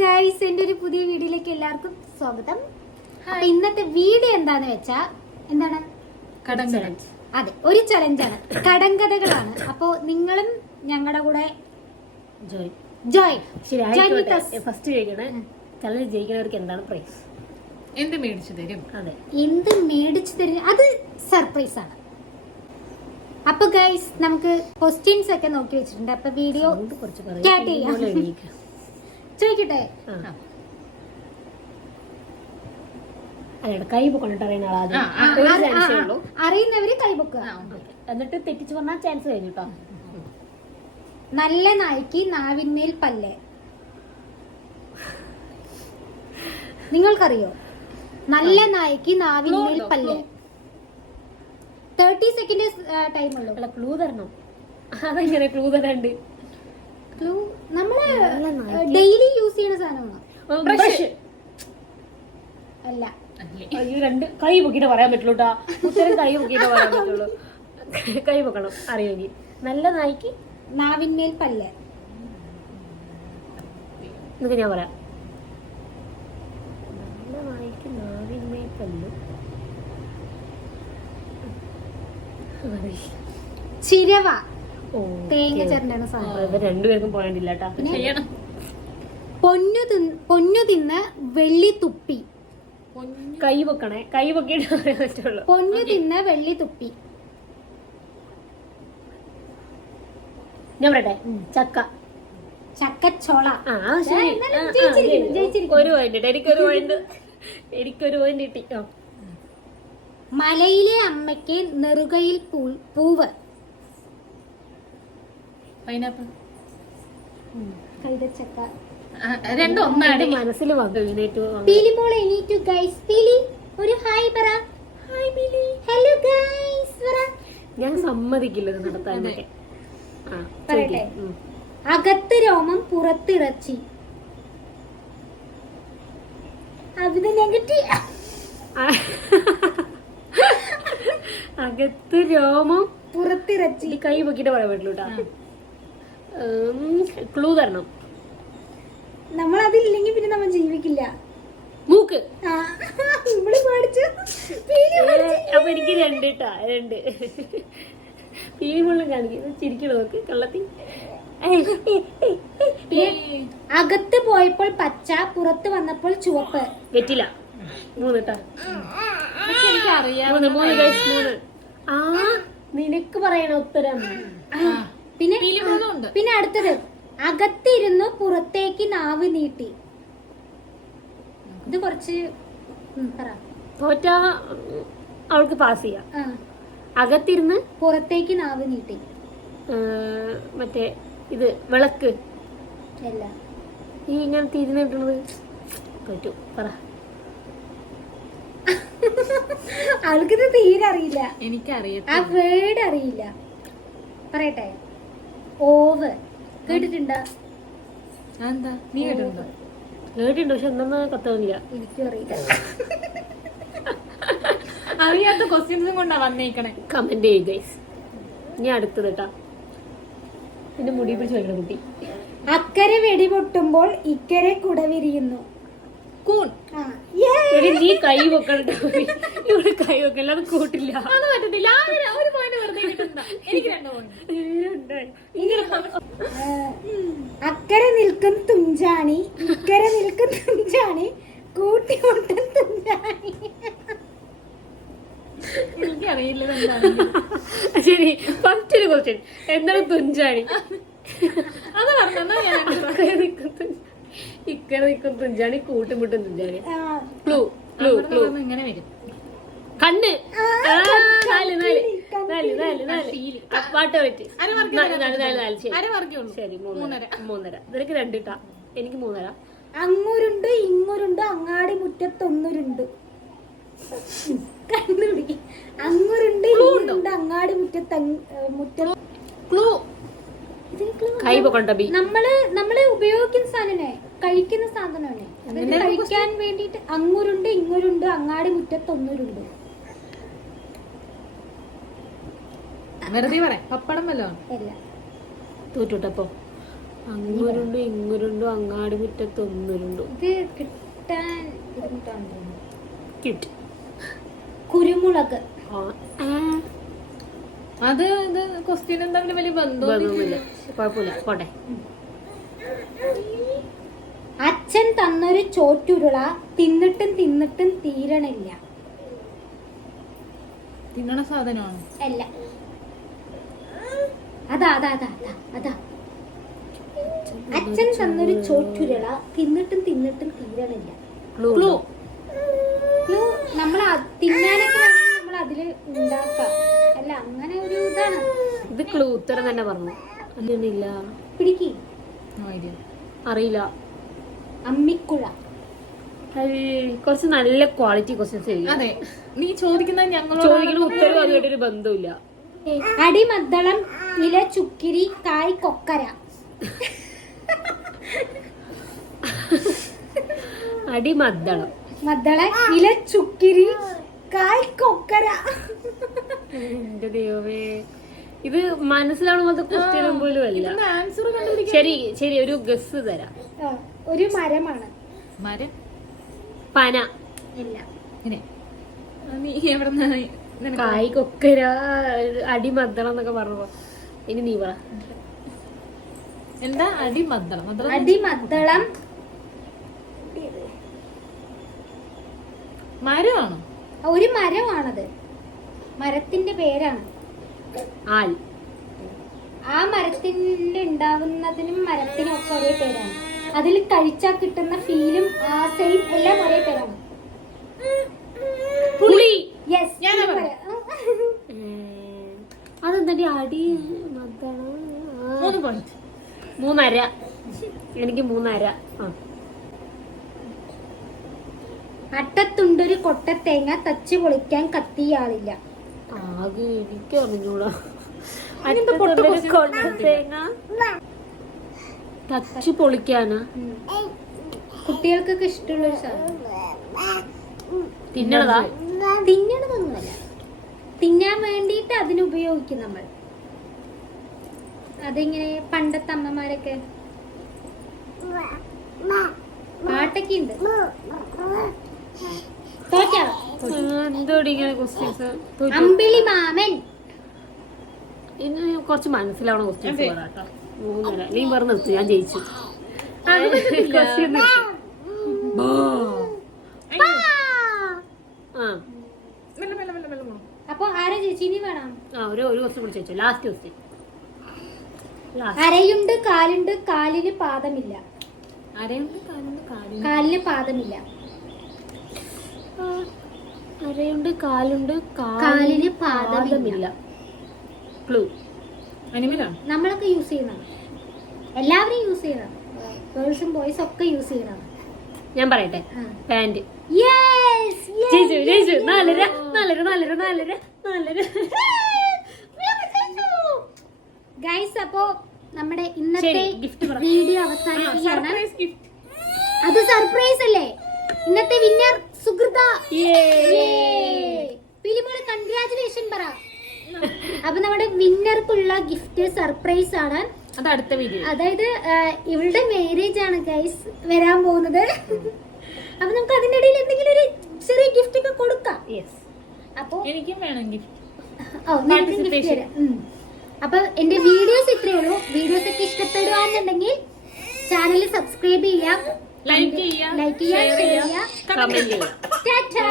Guys, എന്റെ ഒരു പുതിയ വീഡിയോയിലേക്ക് എല്ലാവർക്കും സ്വാഗതം. അപ്പൊ ഇന്നത്തെ വീഡിയോ എന്താന്ന് വെച്ചാ എന്താണ്? അതെ, ഒരു ചലഞ്ചാണ്, കടങ്കഥകളാണ്. അപ്പൊ നിങ്ങളും ഞങ്ങളുടെ കൂടെ ഫസ്റ്റ് ചലഞ്ച് ജയിക്കുന്നവർക്ക് എന്താണ് പ്രൈസ്? എന്ത് മേടിച്ചു തരും? അതെ, എന്ത് മേടിച്ചു തരും, അത് സർപ്രൈസ് ആണ്. അപ്പൊ ഗൈസ്, നമുക്ക് ക്വസ്റ്റ്യൻസ് ഒക്കെ നോക്കി വെച്ചിട്ടുണ്ട്. അപ്പൊ വീഡിയോ സ്റ്റാർട്ട് ചെയ്യാം. ചോദിക്കട്ടെ? കൈ പൊക്കണ്ടിട്ട് അറിയുന്ന അറിയുന്നവര് കൈപൊക്കുക, എന്നിട്ട് തെറ്റിച്ചു പറഞ്ഞാൽ ചാൻസ് കഴിഞ്ഞു കേട്ടോ. നല്ല നായ്ക്ക് നാവിന്മേൽ പല്ല്. നിങ്ങൾക്കറിയോ? നല്ല നായ്ക്ക് നാവിന്മേൽ പല്ല്. 30 സെക്കൻഡ് ടൈം ഉള്ളൂ. ക്ലൂ തരണം. അതെങ്ങനെ ക്ലൂ തരാണ്ട്? ക്ലൂ നമ്മള് ഡെയിലി യൂസ് ചെയ്യുന്ന സാധനമാണ്. അല്ല, അയ്യോ, രണ്ട് കൈ പൊക്കിട്ട് പറയാൻ പറ്റുള്ളൂ കേട്ടോ. ഉത്തരം കൈ പൊക്കിട്ട് പറയാൻ പറ്റുള്ളൂ. കൈ പൊക്കണം അറിയെങ്കിൽ. നല്ല നായ്ക്ക് നാവിന്മേൽ പല്ല്. എന്നിട്ട് ഞാൻ പറയാം. നല്ല നായ്ക്ക് നാവിന്മേൽ പല്ല്. ചിരവ. തേങ്ങ ചേരേണ്ട സാധനം. രണ്ടുപേർക്കും പോയിട്ടില്ല കേട്ടോ. പൊന്നു തിന്ന് വെള്ളി തുപ്പി. കൈ പൊക്കണേ, കൈ പൊക്കിയിട്ട് പറയാൻ പറ്റുള്ളൂ. പൊന്നു തിന്ന് വെള്ളി തുപ്പി. ഞാൻ പറയട്ടെ, ചക്ക. ചക്കച്ചോള. ഒരു പോയിന്റ്. എനിക്കൊരു പോയിന്റ് കിട്ടി. മലയിലെ അമ്മയ്ക്ക് നെറുകയിൽ പൂവ്. പൈനാപ്പിൾ. കൈതച്ചക്ക. രണ്ടും ഒന്നാണ് മനസ്സിൽ വന്നു. പീലിമോൾ എണീറ്റു ഗൈസ്. പീലി, ഒരു ഹായ് പറ. ഹായ് പീലി. ഹലോ ഗൈസ് പറ. ഞാൻ സമ്മതിക്കില്ല നടത്താനൊക്കെ. പറയട്ടെ. അകത്ത് രോമം പുറത്തിറച്ചി. അത് നെഗറ്റീവ്. അകത്ത് രോമം പുറത്തിറച്ചി. കൈ പൊക്കിട്ട് പറയാൻ പറ്റുള്ളൂ കേട്ടോ. ക്ലൂ തരണം. നമ്മൾ അതില്ലെങ്കിൽ പിന്നെ നമ്മൾ ജീവിക്കില്ല. മൂക്ക്. അപ്പൊ എനിക്ക് രണ്ട് കേട്ടാ, രണ്ട്. പീലി മുള്ളും കാണിക്കും. ചിരിക്കണോ നോക്ക് കള്ളത്തി. അകത്ത് പോയപ്പോൾ പച്ച, പുറത്ത് വന്നപ്പോൾ ചുവപ്പ്. വെറ്റില. 3 കേട്ടാ. മൂന്ന്. ആ, നിനക്ക് പറയണ ഉത്തരം. പിന്നെ അടുത്തത്, അകത്തിരുന്നു പുറത്തേക്ക് നാവ് നീട്ടി. ഇത് കുറച്ച് തോറ്റ അവൾക്ക് പാസ് ചെയ്യാം. അകത്തിരുന്ന് പുറത്തേക്ക് നാവ് നീട്ടി. മറ്റേ ഇത് വിളക്ക്. അല്ല, ഈ ഇങ്ങനെ തിരിഞ്ഞു കിട്ടുന്നത്. തോറ്റു. പറ. അവൾക്കിത് തീരെ അറിയില്ല. എനിക്കറിയാം. ആ വേർഡ് അറിയില്ല. പറയട്ടെ. ഓവ്. കേട്ടിട്ടുണ്ടോ? എന്താ? നീ കേട്ടിട്ടുണ്ടോ? കേട്ടിട്ടുണ്ട്, പക്ഷെ എന്തെന്ന് കത്തുന്നില്ല. എനിക്കും അറിയില്ല. അറിയാത്ത ക്വസ്റ്റ്യൻസും കൊണ്ടാ വന്നേക്കണേ. കമന്റ് ചെയ്യ് ഗൈസ്. ഞാൻ അടുത്തത് കേട്ടാ. എന്റെ മുടി പിടിച്ച് വെക്കണ കുട്ടി. അക്കരെ വെടിപൊട്ടുമ്പോൾ ഇക്കരെ കുടവിരിയുന്നു. കൂൺ. നീ കൈ വെക്കണോ? ഇവിടെ കൈ വെക്കല്ല, അത് കൂട്ടില്ല. അത് പറ്റത്തില്ല. ഒരു പോയിന്റ് വെറുതെ കിട്ടുന്നതാ. എനിക്ക് 2 പോയിന്റ്. അക്കരെ നിൽക്കും തുഞ്ചാണി, ഇക്കരെ നിൽക്കും തുഞ്ചാണി, കൂട്ടിമുട്ടൻ തുഞ്ചാണി. എനിക്കറിയില്ല. ശരി, ഫസ്റ്റ് ഒരു ക്വസ്റ്റ്യൻ. എന്താണ് തുഞ്ചാണി? അത് പറഞ്ഞാ ഇക്കര നിൽക്കും തുഞ്ചാണി, കൂട്ടിമുട്ടും തുഞ്ചാണി. ക്ലൂ ഇങ്ങനെ വരും. കണ്ണ്. 4. പാട്ട് പറ്റി. ശരി, 3.5. നിനക്ക് 2 ഇട്ടാ, എനിക്ക് 3.5. അങ്ങൂരുണ്ട് ഇങ്ങൂരുണ്ട് അങ്ങാടി മുറ്റത്തൊന്നൂരുണ്ട്. കണ്ടുപിടിക്കും. അങ്ങൂരുണ്ട് ഇങ്ങൂരുണ്ട് അങ്ങാടി മുറ്റത്ത്. ക്ലൂ. കൈ പൊക്കണ്ട. ബി. നമ്മള് ഉപയോഗിക്കുന്ന സാധനനെ, കഴിക്കുന്ന സാധനമാണ്. അതായത് കഴിക്കാൻ വേണ്ടിട്ട്. അങ്ങൂരുണ്ട് ഇങ്ങൂരുണ്ട് അങ്ങാടി മുറ്റത്തൊന്നൂരുണ്ട്. വെറുതെ പറയാം. പപ്പടം വല്ലോ. അല്ല. തോറ്റുട്ടപ്പോ അങ്ങുരുണ്ടു ഇങ്ങുരുണ്ടു അങ്ങാടി മുറ്റത്ത് ഒന്നുരുണ്ടു. ഇത് കിട്ടാൻ ബുദ്ധിമുട്ടാണ് തോന്നുന്നു. കിട്ടി. കുരുമുളക്. അത് ഇത് ക്വസ്റ്റ്യനും തമ്മിൽ വലിയ ബന്ധമൊന്നുമില്ല. കുഴപ്പമില്ല, പോട്ടെ. അച്ഛൻ തന്നൊരു ചോറ്റുരുള തിന്നിട്ടും തിന്നിട്ടും തീരണില്ല. തിന്നണ സാധനമാണ്. അല്ല, അതാ അതാ അതാ അതാ അതാ അച്ഛൻ തന്നൊരു ചോറ്റുരുള തിന്നിട്ടും തിന്നിട്ടും തീരണില്ല. ക്ലൂ. നമ്മൾ തിന്നാനൊക്കെ നമ്മൾ അതില് ഉണ്ടാക്കാം. അല്ല, അങ്ങനെ ഒരു ഇതാണ്. ഇത് ക്ലൂ ഉത്തരം തന്നെ പറഞ്ഞു. അറിയണില്ല. പിടിക്ക്. അറിയില്ല. അമ്മിക്കുഴ. കുറച്ച് നല്ല ക്വാളിറ്റി ക്വസ്റ്റ്യൻസ്. അതെ, നീ ചോദിക്കുന്ന ഞങ്ങളോട് ചോദിക്കുന്ന ഉത്തരവ് അതുമായിട്ടൊരു ബന്ധമില്ല. അടിമദ്ദളം, ഇല ചുക്കിരി, കായ് കൊക്കര. അടിമദ്ദളം, മദ്ദള, ഇല ചുക്കിരി, കായ് കൊക്കര. എന്റെ ദൈവമേ, ഇത് മനസ്സിലാവണ പോലത്തെ ക്വസ്റ്റ്യൻ പോലും അല്ല. ആൻസർ കണ്ടുപിടിക്കാൻ. ശരി ശരി, ഒരു ഗസ് തരാം. ഒരു മരമാണ്. മരം. പന. ഇല്ല. ഇങ്ങനെ നീ എവിടെ കായ് കൊക്കര, അടിമദ്ദളം എന്നൊക്കെ പറഞ്ഞപ്പോ ഇനി നീ പറ. എന്താ അടിമദ്ദളം? അടിമദ്ദളം മരമാണോ? ഒരു മരമാണത്. മരത്തിന്റെ പേരാണ്. ആൽ. ആ മരത്തിന്റെ ഉണ്ടാവുന്നതിനും മരത്തിനും ഒക്കെ ഒരേ പേരാണ്. അതിൽ കഴിച്ചാൽ കിട്ടുന്ന ഫീലും ആ സെയിം എല്ലാം ഒരേ പേരാണ്. പുളി. യെസ്. അതെന്താ അടി മദ്ദളം? 3 പോയിന്റ്. 3.5. എനിക്ക് 3.5. അട്ടത്തുണ്ടൊരു കൊട്ടത്തേങ്ങ തച്ചു പൊളിക്കാൻ കത്തിയാളില്ല. ആകെ എനിക്ക് അറിഞ്ഞൂടാ. തേങ്ങ തച്ചു പൊളിക്കാനാ? കുട്ടികൾക്കൊക്കെ ഇഷ്ടമുള്ളൊരു സാധനം. തിന്നണതാ? തിന്നണതൊന്നുമല്ല, തിന്നാൻ വേണ്ടിയിട്ട് അതിനുപയോഗിക്കും നമ്മൾ. അതിങ്ങനെ പണ്ടത്തെ അമ്മമാരൊക്കെ പാട്ടൊക്കെ ഉണ്ട്. എന്തോടി ഇങ്ങനെ ക്വസ്റ്റ്യൻസ്? അമ്പിളി മാമൻ. ഇന്ന് കുറച്ച് മനസ്സിലാവണ ക്വസ്റ്റ്യൻസ് പറയാട്ടോ. 3.5. നീ പറഞ്ഞു നിർത്തി, ഞാൻ ജയിച്ചു. അപ്പൊ ആരാ ചേച്ചി? ഇനി വേണം. ഒരു ക്വസ്റ്റ്യൻ കൂടി ചോദിച്ചു. Last question. അരയുണ്ട് കാലുണ്ട് കാലിന് പാദമില്ല. കാലിന് പാദമില്ല. അരയുണ്ട് കാലുണ്ട് കാലിന് പാദമില്ല. ക്ലൂ. അനിമലാണ്. നമ്മളൊക്കെ യൂസ് ചെയ്യുന്നതാണ്. എല്ലാവരും യൂസ് ചെയ്യുന്നതാണ്. ഗേൾസും ബോയ്സും ഒക്കെ യൂസ് ചെയ്യുന്നതാണ്. ഞാൻ പറയട്ടെ. പാന്റ്. ജയിച്ചു. 4.5. ഗൈസ്, അപ്പോ നമ്മുടെ ഇന്നത്തെ വീഡിയോ അവസാനിക്കുകയാണ്. അത് സർപ്രൈസ് അല്ലേ? ഇന്നത്തെ വിന്നർ സുഹൃത. പിലിമോള് കൺഗ്രാറ്റുലേഷൻ പറ. അപ്പൊ നമ്മുടെ വിന്നർക്കുള്ള ഗിഫ്റ്റ് സർപ്രൈസ് ആണ്. അത് അടുത്ത വീഡിയോ. അതായത് ഇവളുടെ മാരേജ് ആണ് ഗൈസ് വരാൻ പോകുന്നത്. അപ്പൊ നമുക്ക് അതിന്റെ ഇടയിൽ എന്തെങ്കിലും ഒരു ചെറിയ ഗിഫ്റ്റ് ഒക്കെ കൊടുക്കാം. അപ്പൊ എനിക്കും വേണം ഗിഫ്റ്റ്. അപ്പൊ എന്റെ വീഡിയോസ് ഇത്രയേ ഉള്ളൂ. വീഡിയോസ് ഒക്കെ ഇഷ്ടപ്പെടുവാന്നുണ്ടെങ്കിൽ ചാനൽ സബ്സ്ക്രൈബ് ചെയ്യാം, ലൈക്ക് ചെയ്യാം, ഷെയർ ചെയ്യാം, കമന്റ് ചെയ്യാം. ടാറ്റാ.